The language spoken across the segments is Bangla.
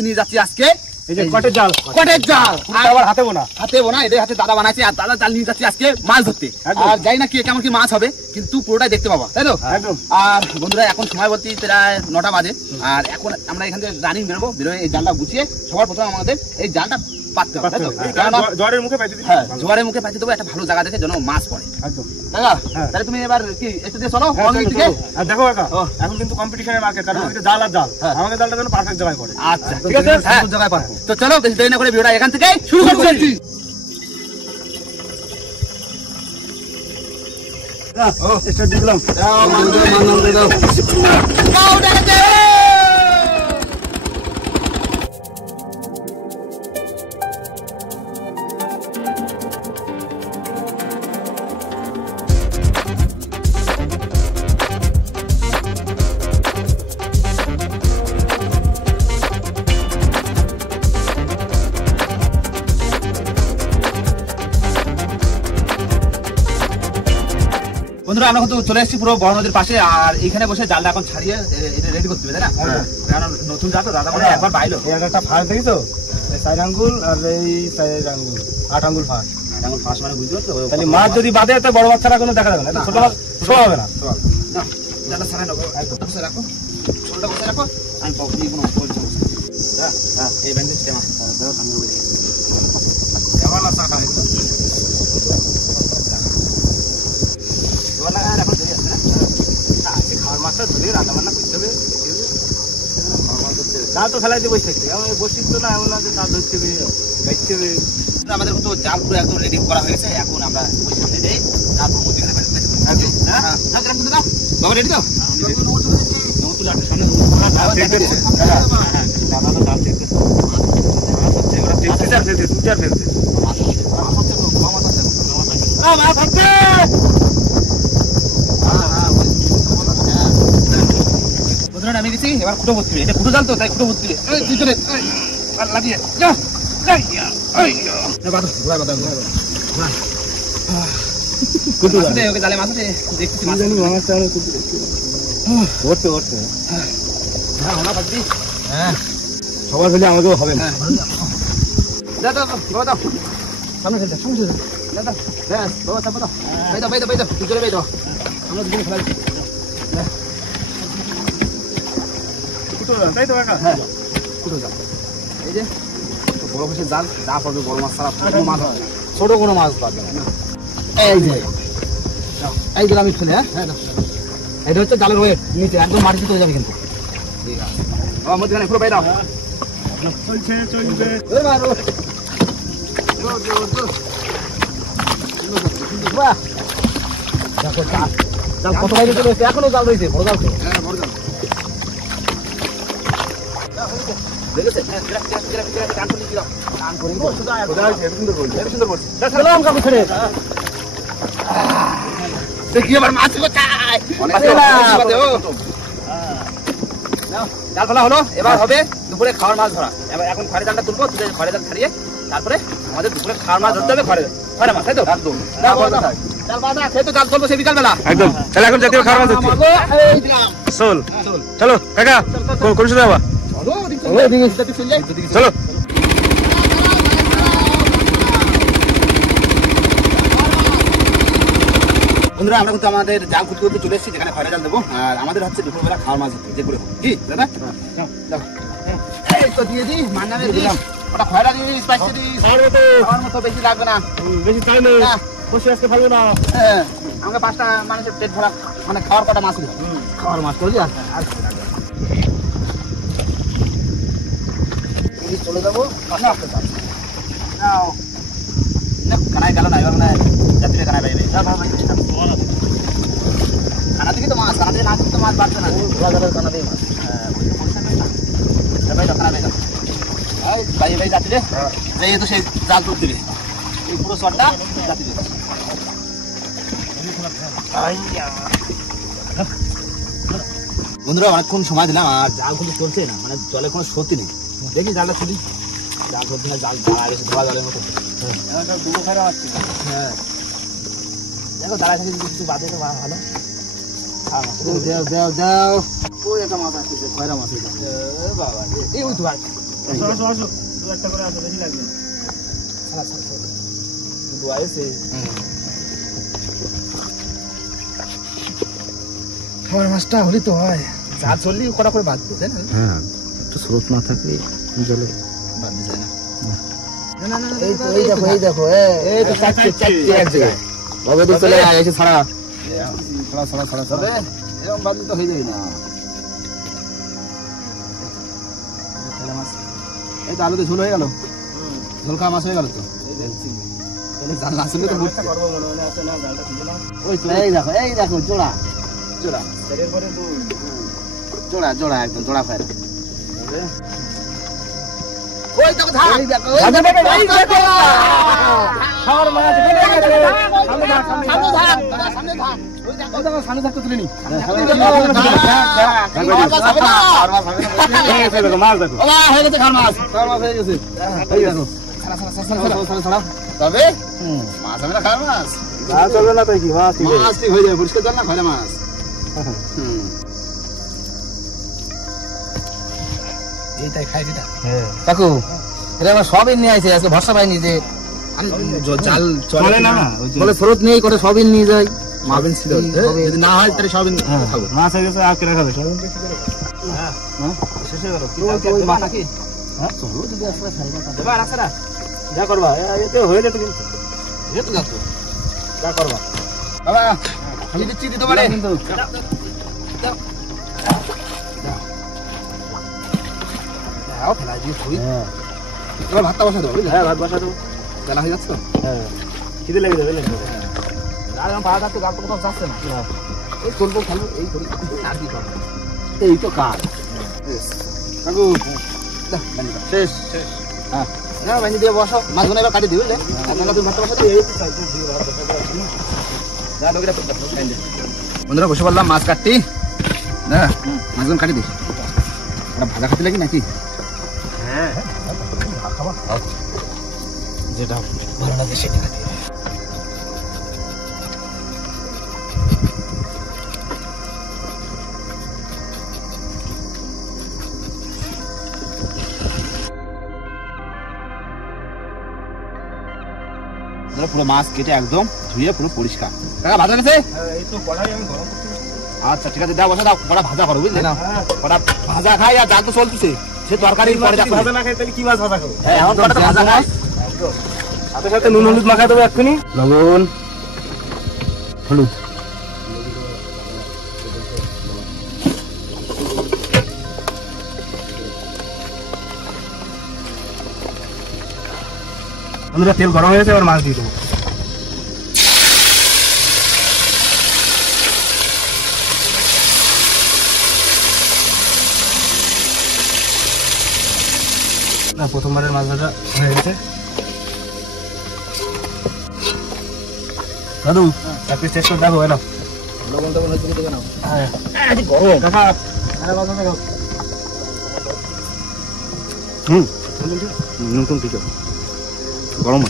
নিয়ে যাচ্ছি আজকে এই যে কটের জাল আবার হাতে বোনা এদের হাতে দাদা বানাইছে আর দাদা জাল নিয়ে যাচ্ছি আজকে মাছ ধরতে। আর যাই না কি কেমন কি মাছ হবে কিন্তু পুরোটাই দেখতে পাবো, তাই তো? আর বন্ধুরা এখন সময় বলছি প্রায় 9টা বাজে। আর এখন আমরা এখান থেকে রানিং বেরোয় এই জালটা গুছিয়ে সবার প্রথমে আমাদের এই জালটা পাততে হবে, তাই তো? জোয়ারের মুখে পাইতে দিই। হ্যাঁ, জোয়ারের মুখে পাইতে দেবো একটা ভালো জায়গা দেখে যেন মাছ পড়ে। একদম দাদা, তাহলে তুমি এবার কি একটু দিয়ে চলো থেকে। আর দেখো কাকা, এখন কিন্তু কম্পিটিশনের মার্কেট, কারণ জাল আর জাল আমাদের জালটা যেন পারফেক্ট জায়গায় পড়ে। আচ্ছা ঠিক আছে, সব জায়গায় পারবো। তো চলো বেশি দেরি না করে ভিডিওটা এখান থেকে শুরু করছি। স্টার্ট দিলাম। বন্ধুরা আমরা কিন্তু চলে এসেছি পুরো বড় নদীর পাশে। আর এখানে বসে জালটা এখন ছাড়িয়ে এটা রেডি করতে হবে, তাই না? কারণ নতুন জাল তো দাদা বলে একবার বাইলো একটা ফাঁস দেখি তো 4 আঙ্গুল আর এই 4 আঙ্গুল 8 আঙ্গুল ফাঁস। 8 আঙ্গুল ফাঁস মানে বুঝতে পারছো? তাহলে মাছ যদি বাদে তো বড় বাচ্চারা কোনো দেখা যাবে না, ছোট মাছ শো হবে না। না জালটা ছাড়াই নেবো, একদম বসে রাখো, ছোটটা বসে রাখো। আমি পকেটে কোনো হ্যাঁ হ্যাঁ এই ব্যান্ডেজ কেমন দাও সামনে বলে কেমন আছে কাম করতে এখন ধরে আছে না? আজকে খাওয়ার মাছটা ধরে রান্না বান্না করতে হবে। জাল তো ফেলাই দিয়ে বসে থাকতে আমি বসিস তো না, এমন না যে জাল ধরতে হবে গাইতে হবে। আমাদের কিন্তু জাল পুরো একদম রেডি করা হয়েছে। এখন আমরা ওই সামনে যাই জাল মুক্তি করে ফেলতে। হ্যাঁ হ্যাঁ দাও বাবা, রেডি তো? নতুন একটা সামনে ঠিক আছে। হ্যাঁ দাদা তো জাল ঠিক আছে, এগুলো ঠিক আছে। ফেলতে সুচার ফেলতে মাছ আছে। আমি দিচ্ছি এবার খুঁটো ভর্তি, এটা খুঁটো জাল তো তাই খুঁটো ভর্তি লাগিয়ে জালে মাছ আছে দেখতেছি। হ্যাঁ সবার ফেলে আমাকেও হবে না। সামনে ফেলতে দাদা ব্যাস বাবা চাপা দাও, বেই দাও তুই চলে বেই দাও। আমরা দুজনে খেলা তাই তো কাকা? হ্যাঁ খুঁটো জাল। এই যে বড় মাছের জাল যা পড়বে বড় মাছ ছাড়া কোনো মাছ হবে না, ছোট কোনো মাছ পাবে না। এই যে এই দিলাম আমি ফেলে। হ্যাঁ এটা হচ্ছে জালের ওয়েট, নিচে একদম মাটিতে চলে যাবে কিন্তু। ঠিক আছে বাবা মধ্যখানে পুরো বেই দাও। চলছে চলবে। বাহ দেখো জাল জাল কত বাইরে চলে এসেছে, এখনো জাল রয়েছে, বড় জাল তো। হ্যাঁ বড় জাল দেখেছে। হ্যাঁ টান করে দিলাম, টান করে সুন্দর বলছি। সালাম কাকু ছেড়ে দেখি আবার মাছ কোথায় জাল ফেলা হলো। এবার হবে দুপুরে খাওয়ার মাছ ধরা। এবার এখন খড়ে জালটা তুলবো, খড়ে জাল ছাড়িয়ে তারপরে আমাদের দুপুরে খাওয়ার মাছ ধরতে হবে। খড়ে মাছ, তাই তো? একদম জাল চলবো সেই বিকাল বেলা একদম। তাহলে এখন জাতীয় খাওয়ার মাছ হচ্ছে শোল। চলো কাকা কোন সময় যাবা? চলো বন্ধুরা আমরা কিন্তু আমাদের জাল খুঁজতে করতে চলে এসেছি যেখানে খয়রা জাল দেবো। আর আমাদের হচ্ছে দুপুরবেলা খাওয়ার মাছ হচ্ছে যেগুলো কি দাদা এই তো দিয়ে দিই মান্নারে দিলাম। ওটা খয়রা দিস স্পাইসি দিস, খাওয়ার মতো বেশি লাগবে না, বেশি চাই না, বসে আসতে পারবো না। হ্যাঁ আমাকে 5টা মানুষের পেট ভরা মানে খাওয়ার কটা মাছ দিল, খাওয়ার মাছ করলি আর চলে যাবো। কানায় গেল না, এবার মানে যাত্রী কানায় বাইবে খানা থেকে তো মাছ, খানা থেকে না তো মাছ বাড়ছে না, খানা দিয়ে মাছ। হ্যাঁ কানা বাই বাই যাত্রী যাই তো সেই জাল তুলতে দিবে এই পুরো শটটা যাত্রী দেবে। বন্ধুরা অনেকক্ষণ সময় দিলাম আর জাল কিন্তু চলছে না, মানে জলে কোনো সত্যি নেই। দেখি জালটা খুলি, জাল চলছে না, জাল দাঁড়া গেছে ধোয়া জলের মতো। হ্যাঁ দেখো দাঁড়ায় থেকে যদি কিছু বাদে তো ভালো। দাও দাও দাও ওই একটা মাছ আসছে, খয়রা মাছ। বাবা এই ওই তো আসো আসো দু একটা করে আসো, বেশি লাগবে। দুটো আইছে। খাবার মাছটা হলি তো হয়। জাল চললি কটা করে বাঁধবে, তাই না? হ্যাঁ, একটু স্রোত না থাকলে জলে বাঁধতে যায় না। এই দেখো এই তো চারটে এক জায়গায়। বাবা তো চলে আয়, এসে ছাড়া। তবে এরকম বাঁধলে তো হয়ে যায় না। এই তো আলু তো ঝোল হয়ে গেল, ঝোল খাওয়া মাছ হয়ে গেল তো। জাল না শুনলে তো বুঝতে করবো মনে মনে আছে না, জালটা খুঁজে নাও। ওই তো এই দেখো জোড়া জোড়া এরপরে দুই। জোড়া জোড়া একদম জোড়া ফায়ার। ওই দেখো ধান, এই দেখো খাওয়ার মাছ বেড়ে গেছে। সামনে থাক, সামনে ধান, সামনে ধান। ওই দেখো সামনে থাকতে তুলে নি। মাছ দেখো। ওলা হয়ে গেছে খাল মাছ, খাল মাছ হয়ে গেছে। এই দেখো ছাড়া তবে মাছ হবে না খাল মাছ। মাছ চলবে না তাই কি মাছ কি মাছ ঠিক হয়ে যাবে, পরিষ্কার জল না খয়রা মাছ। এইটাই খাই দিটা। হ্যাঁ কাকু এটা আমার সবই নিয়ে আসে, আজকে ভরসা পাইনি যে জাল চলে না না ওই যে বলে স্রোত নেই, করে সবই নিয়ে যায়। মাবিন ছিল, যদি না হয় তাহলে সব খাবো। মাছ হয়ে গেছে আর কেনা খাবে সব শেষ হয়ে গেল নাকি এবার আছে না যা করবা এতে হয়ে যেত কিন্তু যেহেতু যাতো যা করবা বাবা আমি দিচ্ছি দিতে পারে কিন্তু দাও ফেলাই দিয়ে থুই। এবার ভাতটা বসা দেবো, বুঝলে? হ্যাঁ ভাত বসা দেবো বেলা হয়ে যাচ্ছে তো। হ্যাঁ খিদে লেগে যাবে লেগে যাবে আর আমার পাড়া তো গাল তো কোথাও যাচ্ছে না। এই চলবো খাবো এই করি আর কি করবো, এই তো কাজ। কাকু শেষ হ্যাঁ না বানি দিয়ে বসো, মাছগুলো এবার কাটি দিই, বুঝলে? আপনারা তুমি ভাতটা বসা দিই। যা লোকেরা তো বন্ধুরা বসে বললাম মাছ কাটতি না, মাছগুলো কাটি দিই। ওরা ভাজা খাতে লাগি নাকি? হ্যাঁ যেটা ভালো লাগে সেটা খাই। পুরো মাছ কেটে একদম ধুয়ে পুরো পরিষ্কার। কাকা ভাজা গেছে? এই তো কড়াই আমি গরম করতে আচ্ছা ঠিক আছে, দাও বসা দাও, কটা ভাজা করো, বুঝলে? হ্যাঁ কটা ভাজা খাই আর জাল তো চলতেছে, সে তরকারি পরে যাচ্ছে। ভাজা না খাই তাহলে কি মাছ ভাজা খাবো হ্যাঁ এখন কটা ভাজা খাই, সাথে সাথে নুন হলুদ মাখাই দেবো এক্ষুনি লবণ, হলুদ, বন্ধুরা তেল গরম হয়ে গেছে, এবার মাছ দিয়ে দেবো। না প্রথমবারের মাছ ভাজা হয়ে গেছে। দাদু এক পিস টেস্ট করে দেখো এলো লবণ টবণ হচ্ছে কি দেবে না? হ্যাঁ গরম দেখা নুন ঠিক আছে গরম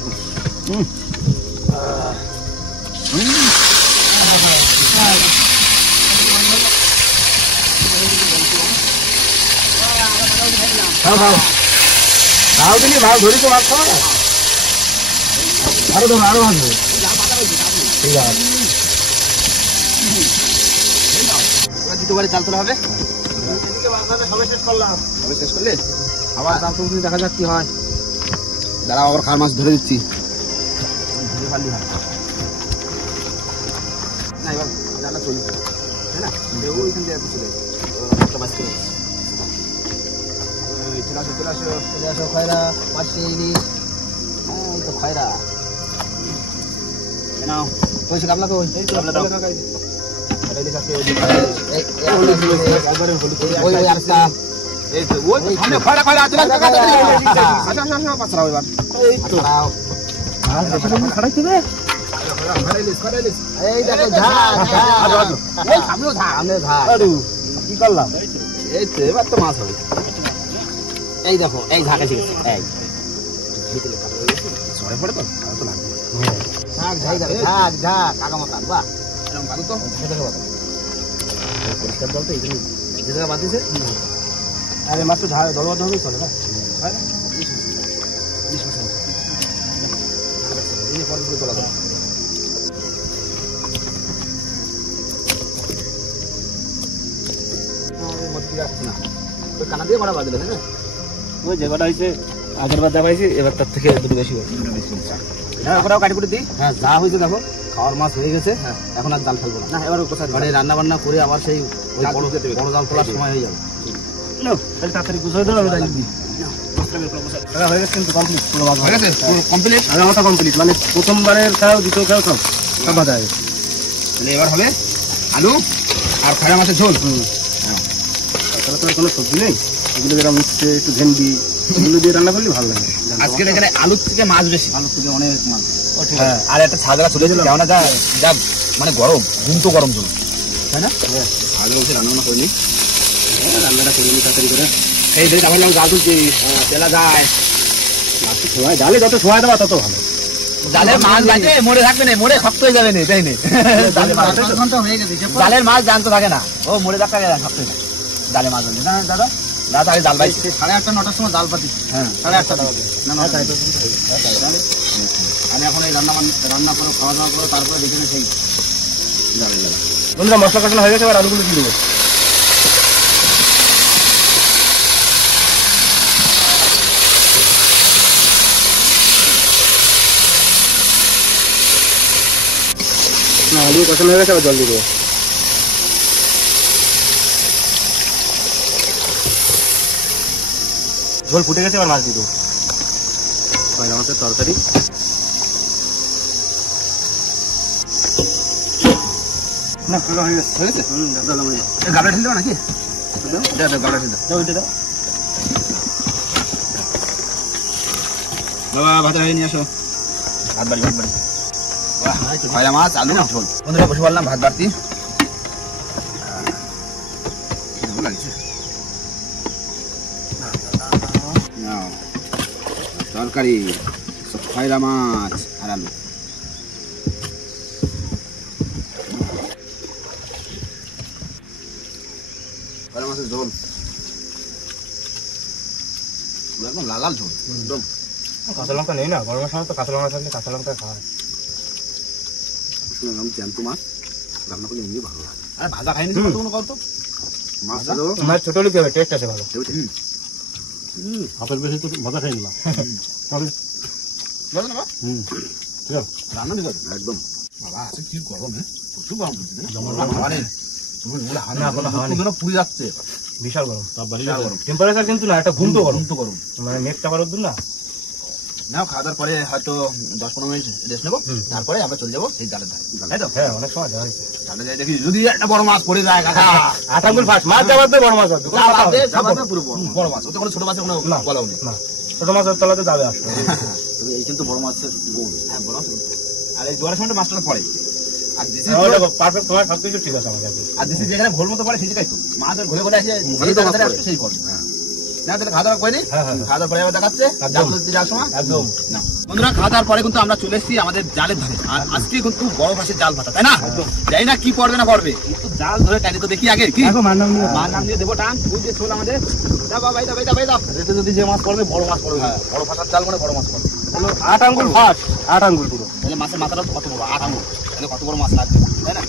খাও খাও খাও দিলি ভালো ধরি তো মাছ খাও না, আরো দেবো আরো ভাজবো ঠিক আছে। এবার দুটো বারে চাল তোলা হবে, সবাই শেষ করলাম। হবে শেষ করলে আবার চাল তুলতে দেখা যাক কি হয়। দাঁড়াও আবার খাওয়ার মাছ ধরে দিচ্ছি, ধরে পারলি হয় না। এবার জালটা চলবে তাই না, ওইখান থেকে চলে একটা মাছ চলে আসো চলে আসো চলে আসো খয়রা, পাশে ইলিশ, এই তো খয়রা। নাও কইছে কামলা কই? এই তো আমরা দাও ওই আরেকটা এই তো ওই সামনে খয়রা খয়রা চলে আসো, আচ্ছা আচ্ছা পাছরাও এবার এই তো খাড়াও। খাড়াই দিবে এই দেখো ঝাল ঝাল, ওই সামনেও ধা, সামনে ঝাল। আরু কি করলাম এই তো এবার তো মাছ হবে। এই দেখো এই ঝাঁক এসে গেছে, এই ছড়ে পড়ে তো ভালো তো লাগবে। ঝাল ঝাল ঝাল ঝাল কাকা মত বাহ। এরকম পারো তো পরিষ্কার জল তো এই জায়গা বাদ দিছে। আরে মাত্র ঝাল দলবদ্ধ হবেই চলে না কানা দিয়ে মারা বাজলে না ওই যে কটা হয়েছে আগের বার যা পাইছি এবার তার থেকে দুটো বেশি হয়েছে। হ্যাঁ ওরাও কাটি কুটি দিই। হ্যাঁ যা হয়েছে দেখো খাওয়ার মাছ হয়ে গেছে। এখন আর জাল ফেলবো না। না এবার কোথায় মানে রান্না বান্না করে আবার সেই ওই জাল বড় তুলতে দেবে। বড় জাল তোলার সময় হয়ে যাবে। তাহলে তাড়াতাড়ি গুছিয়ে দাও, আমি ডাল দিই। হয়ে গেছে কিন্তু কমপ্লিট, পুরো ভাজা হয়ে গেছে কমপ্লিট। আগের মতো কমপ্লিট, মানে প্রথমবারের খাও দ্বিতীয় খাও সব সব ভাজা হয়ে গেছে। তাহলে এবার হবে আলু আর খয়রা মাছের ঝোল। তাছাড়া তো আর কোনো সবজি নেই, এগুলো যেরকম উচ্ছে একটু ভেন্ডি এগুলো দিয়ে রান্না করলে ভালো লাগে। আজকে এখানে আলুর থেকে মাছ বেশি। আলুর থেকে অনেক মাছ। হ্যাঁ আর একটা ছাগলা চলে গেল কেমন যা যা মানে গরম ঘুম তো গরম চলো তাই না? আগে বলছি রান্না বান্না করিনি, রান্নাটা করে নিই তাড়াতাড়ি করে। এই দেখি তারপর জাল তুলছি তেলা যায় সময় ডালে যত সময় দেওয়া তত ভালো। জালের মাছ বাজে মরে থাকবে না, মরে শক্ত হয়ে যাবে না তাই না? জালের মাছ 5 ঘন্টা হয়ে গেছে। জালের মাছ জানতো থাকে না, ও মরে থাকতে শক্ত হয়ে যায় জালে মাছ বাজে না দাদা। দাদা আগে জাল বাইছে 8:30 9টার সময় জাল পাতি। হ্যাঁ 8:30 না না তাই তো। আমি এখন এই রান্না করে খাওয়া দাওয়া করে তারপরে দেখে না সেই জালে যাবে। বন্ধুরা মশলা কষানো হয়ে গেছে, এবার আলুগুলো দিয়ে দেবো। আলু কষানো হয়ে গেছে, আবার জল দিয়ে দেবো। ঝোল ফুটে গেছে, এবার মাছ দিয়ে দেবো। কয়লা মাছের তরকারি। না পুরো হয়ে গেছে। হয়ে গেছে দাও গাবলা ঢেলে দেবো নাকি? গাবলা ঢেলে ওইটা দাও। বাবা ভাত হয়ে নিয়ে আসো। ভাত বাড়ি খয়রা মাছ আলু ঝোল। বন্ধুরা বসে বললাম ভাত বাড়তি তরকারি খয়রা মাছ আর আলু। খয়রা মাছের ঝোল একদম লাল লাল ঝোল একদম। কাঁচা লঙ্কা নেই না, গরমের সময় তো কাঁচা লঙ্কা থাকলে কাঁচা লঙ্কা খাওয়া হয়। শুনলাম জ্যান্ত মাছ রান্না করলে এমনি ভালো লাগে। আর ভাজা খাইনি কোনো কত মাছ মাছ ছোট লিখতে হবে, টেস্ট আছে ভালো। হাতের বেশি তো ভাজা খাই না। রান্না ঠিক আছে একদম। বাবা আছে কি গরম, হ্যাঁ প্রচুর গরম পড়ছে পুড়ে যাচ্ছে বিশাল গরম, টেম্পারেচার কিন্তু না, একটা ঘুম তো গরম, মানে মেঘটা পারো না। নাও খাওয়া দাওয়ার পরে হয়তো 10-15 মিনিট রেস্ট নেবো, তারপরে আমরা চলে যাবো সেই জালের ধারে, তাই তো? হ্যাঁ অনেক সময় যাওয়া হয়েছে। জালে যাই দেখি যদি একটা বড় মাছ পড়ে যায় কাকা। 8 আঙ্গুল ফার্স্ট মাছ যাওয়ার তো বড় মাছ আছে, পুরো বড় মাছ, ওতে কোনো ছোট মাছের কোনো বলাও নেই। না ছোট মাছের তলাতে যাবে আসবে। এই কিন্তু বড় মাছের গোল। হ্যাঁ বড় মাছ। আর এই জোয়ারের সময় মাছটা পড়ে আর দেশি পারফেক্ট, তোমার সবকিছু ঠিক আছে আমার কাছে। আর দেশি যেখানে ঘোল মতো পড়ে সেটাই তো মাছ ঘুরে ঘুরে আসে সেই পড়ে। না তাহলে খাওয়া দাওয়া করে নিই, খাওয়া দাওয়ার পরে আবার দেখাচ্ছে যাওয়ার সময় একদম। না বন্ধুরা খাওয়া দাওয়ার পরে কিন্তু আমরা চলে এসেছি আমাদের জালের ধারে। আর আজকে কিন্তু বড় মাছের জাল পাতা, তাই না? জানি না কি পড়বে না পড়বে, কিন্তু জাল ধরে টানি তো দেখি আগে কি মার নাম দিয়ে দেবো টান বুঝ দিয়ে ছোল আমাদের। এতে যদি যে মাছ পড়বে বড় মাছ পড়বে, বড় ফাঁসার জাল মানে বড় মাছ পড়বে। 8 আঙ্গুল ফার্স্ট, 8 আঙ্গুল পুরো। তাহলে মাছের মাথাটা কত বড়, 8 আঙুল, তাহলে কত বড় মাছ লাগবে, তাই না?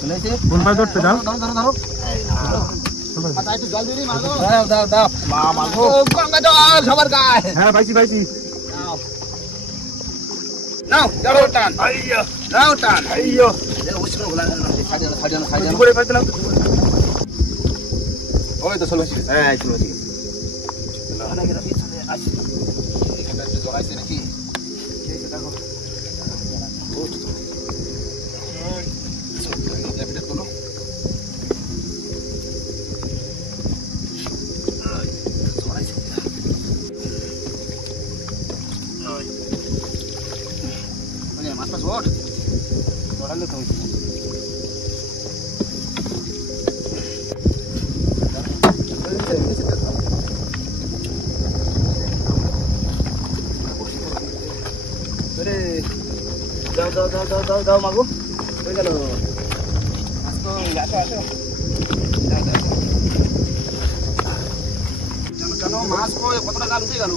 চলে এসে কোন পাশ ধরতে যাও? ধরো একটু জল দিয়ে দাও মা মারবো গঙ্গা জল সবার গায়ে। হ্যাঁ পাইছি। নাও যাও টান, নাও টান। আইয়ো কি করে ফেলছিলাম? ওই তো চলো হ্যাঁ চলো ঠিক আছে। নাকি মাছ মাছ ওঠ চড়ালে তো দাও মাগো হয়ে গেল। আসো আসো মাছ কতটা জাল উঠে গেল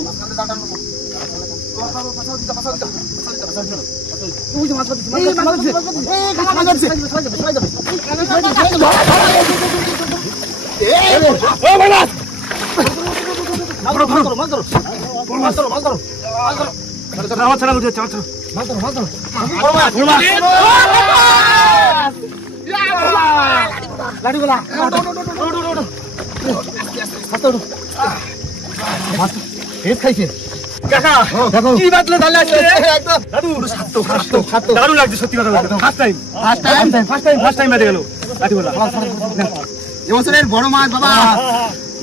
খাইছে কাকা কি বাতলে দাঁড়িয়ে আছে দাদু দারুণ লাগছে সত্যি কথা বলতে ফার্স্ট টাইম বেঁধে গেল লাঠিগোলা এবছরের বড় মাছ বাবা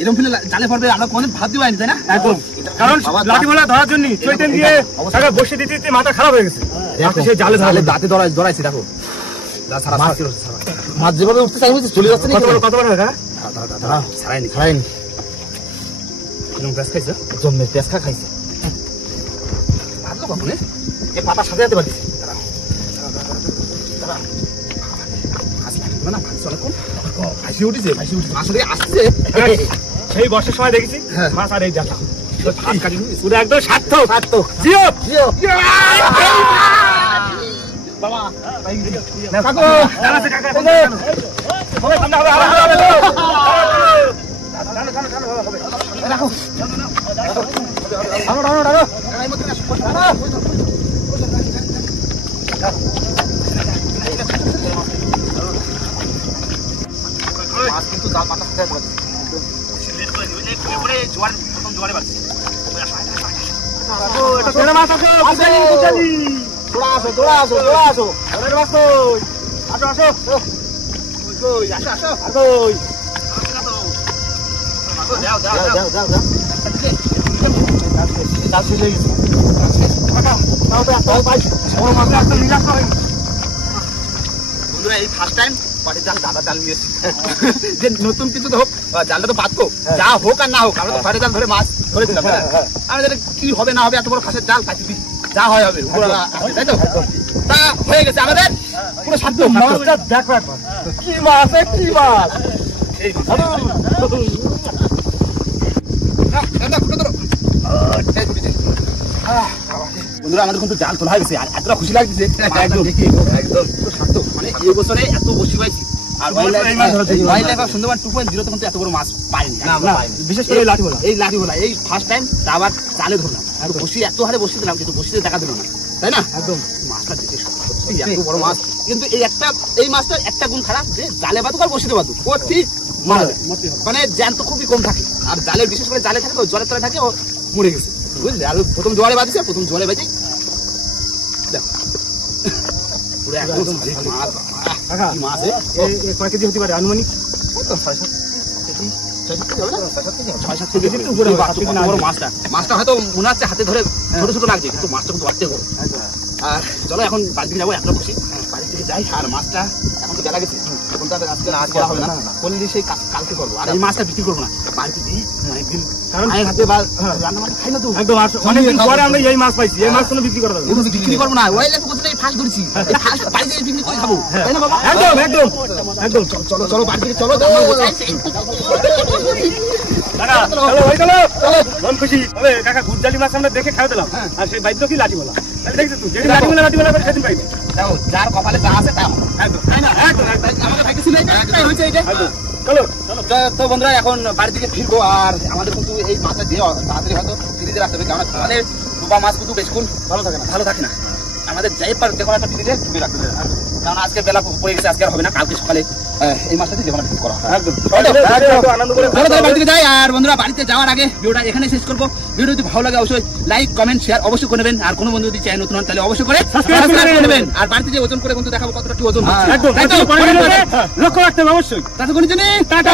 এরকম ফেলে জালে পড়বে আমরা কোনদিন ভাবতে পারিনি তাই না একদম কারণ লাঠিগোলা ধরার জন্য চৈতেন দিয়ে টাকা বসে দিতে দিতে মাথা খারাপ হয়ে গেছে সেই জালে দাঁতে ধরাইছে দেখো মাছ যেভাবে উঠতে চাই চলে যাচ্ছে কত বড় হয় ছাড়াইনি পেঁয়াজ খাইছে জমে পেঁয়াজ খাইছে কখনে এই পাতা সাজাতে পারি সেই বর্ষার সময় দেখেছি মাছ আর এই জাল একদম সার্থক কিন্তু জাল পাতা জোয়ারে বাড়ছে বন্ধুরা এই ফার্স্ট টাইম পাটি জাল দাদা জাল নিয়েছি যে নতুন কিছু তো হোক জালটা তো বাঁধবো যা হোক আর না হোক আমরা তো পাটি জাল ধরে মাছ ধরে দিলাম আমি কি হবে না হবে এত বড় ফাঁসের জাল কাটি যা হয় হবে তাই তো তা হয়ে গেছে আমাদের পুরো সাধ্য কি মাছ কি মাছ বন্ধুরা আমাদের কিন্তু জাল তোলা হয়ে গেছে আর এতটা খুশি লাগছে একদম মানে এই বছরে এত বসি পাইছি আর সুন্দরবন 2.0 কিন্তু এত বড় মাছ পাইনি বিশেষ করে এই লাঠিগোলা এই ফার্স্ট টাইম আবার জালে ধরলাম বসি এত হারে বসে দিলাম কিন্তু বসিতে দেখা দিল না তাই না একদম মাছটা দেখে সত্যি এত বড় মাছ কিন্তু এই মাছটার একটা গুণ খারাপ যে জালে বাদুক আর বসিতে বাদুক ও ঠিক মানে জ্যান্ত খুবই কম থাকে আর জালে বিশেষ করে জালে থাকে জলের তলায় থাকে ও মরে গেছে বুঝলে আর প্রথম জোয়ারে বাঁধিছে প্রথম জোয়ারে বাঁধি দেখো পুরো একদম মাছ কয় কেজি হতে পারে আনুমানিক মাছটা হয়তো মনে হচ্ছে হাতে ধরে ছোট ছোট লাগছে কিন্তু মাছটা কিন্তু অর্ধেক বড় আর চলো এখন বাড়ি থেকে যাবো এত খুশি বাড়ি থেকে যাই আর মাছটা এখন তো বেলা গেছে এখন তো আজকে না করা হবে না বললি সেই কালকে করবো আর এই মাছটা বিক্রি করবো না বাড়িতে দিয়ে একদিন কারণ হাতে রান্না মাছ খাই না তো একদম অনেকদিন পরে আমরা এই মাছ পাইছি এই মাছ কোনো বিক্রি করা যাবে বিক্রি করবো না ওই লেগে বলতে ফাঁস ধরেছি বাড়িতে বিক্রি করে খাবো তাই না বাবা একদম একদম চলো চলো বাড়ি থেকে চলো মন খুশি হবে কাকা গুড়জালি মাছ আমরা দেখে খাওয়া দিলাম আর সেই বাইদ্য কি লাঠিগোলা দেখছিস তুই যেদিন লাঠিগোলা করে সেদিন পাইবে যার কপালে যা আছে তা একদম আমাকে ভাগ্যছিল এটাই হয়েছে এইটা চলো তো বন্ধুরা এখন বাড়ি থেকে ফিরবো আর আমাদের কিন্তু এই মাছটা দিয়ে তাড়াতাড়ি হয়তো ফ্রিজে রাখতে হবে কারণ তাহলে ডুবা মাছ কিন্তু বেশিক্ষণ ভালো থাকে না আমাদের যাই পার দেখো একটা ফ্রিজে ডুবে রাখতে হবে কারণ আজকে বেলা পড়ে গেছে আজকে আর হবে না কালকে সকালে এই মাছটা যেমন করা হয় একদম আনন্দ করে বাড়ি থেকে যাই আর বন্ধুরা বাড়িতে যাওয়ার আগে ভিডিওটা এখানে শেষ করবো ভিডিও যদি ভালো লাগে অবশ্যই লাইক কমেন্ট শেয়ার অবশ্যই করে নেবেন আর কোনো বন্ধু যদি চ্যানেল নতুন হন তাহলে অবশ্যই করে সাবস্ক্রাইব করে নেবেন আর বাড়িতে যে ওজন করে কিন্তু দেখাবো কতটা কি ওজন লক্ষ্য রাখতে হবে অবশ্যই ততক্ষণের জন্য টাটা।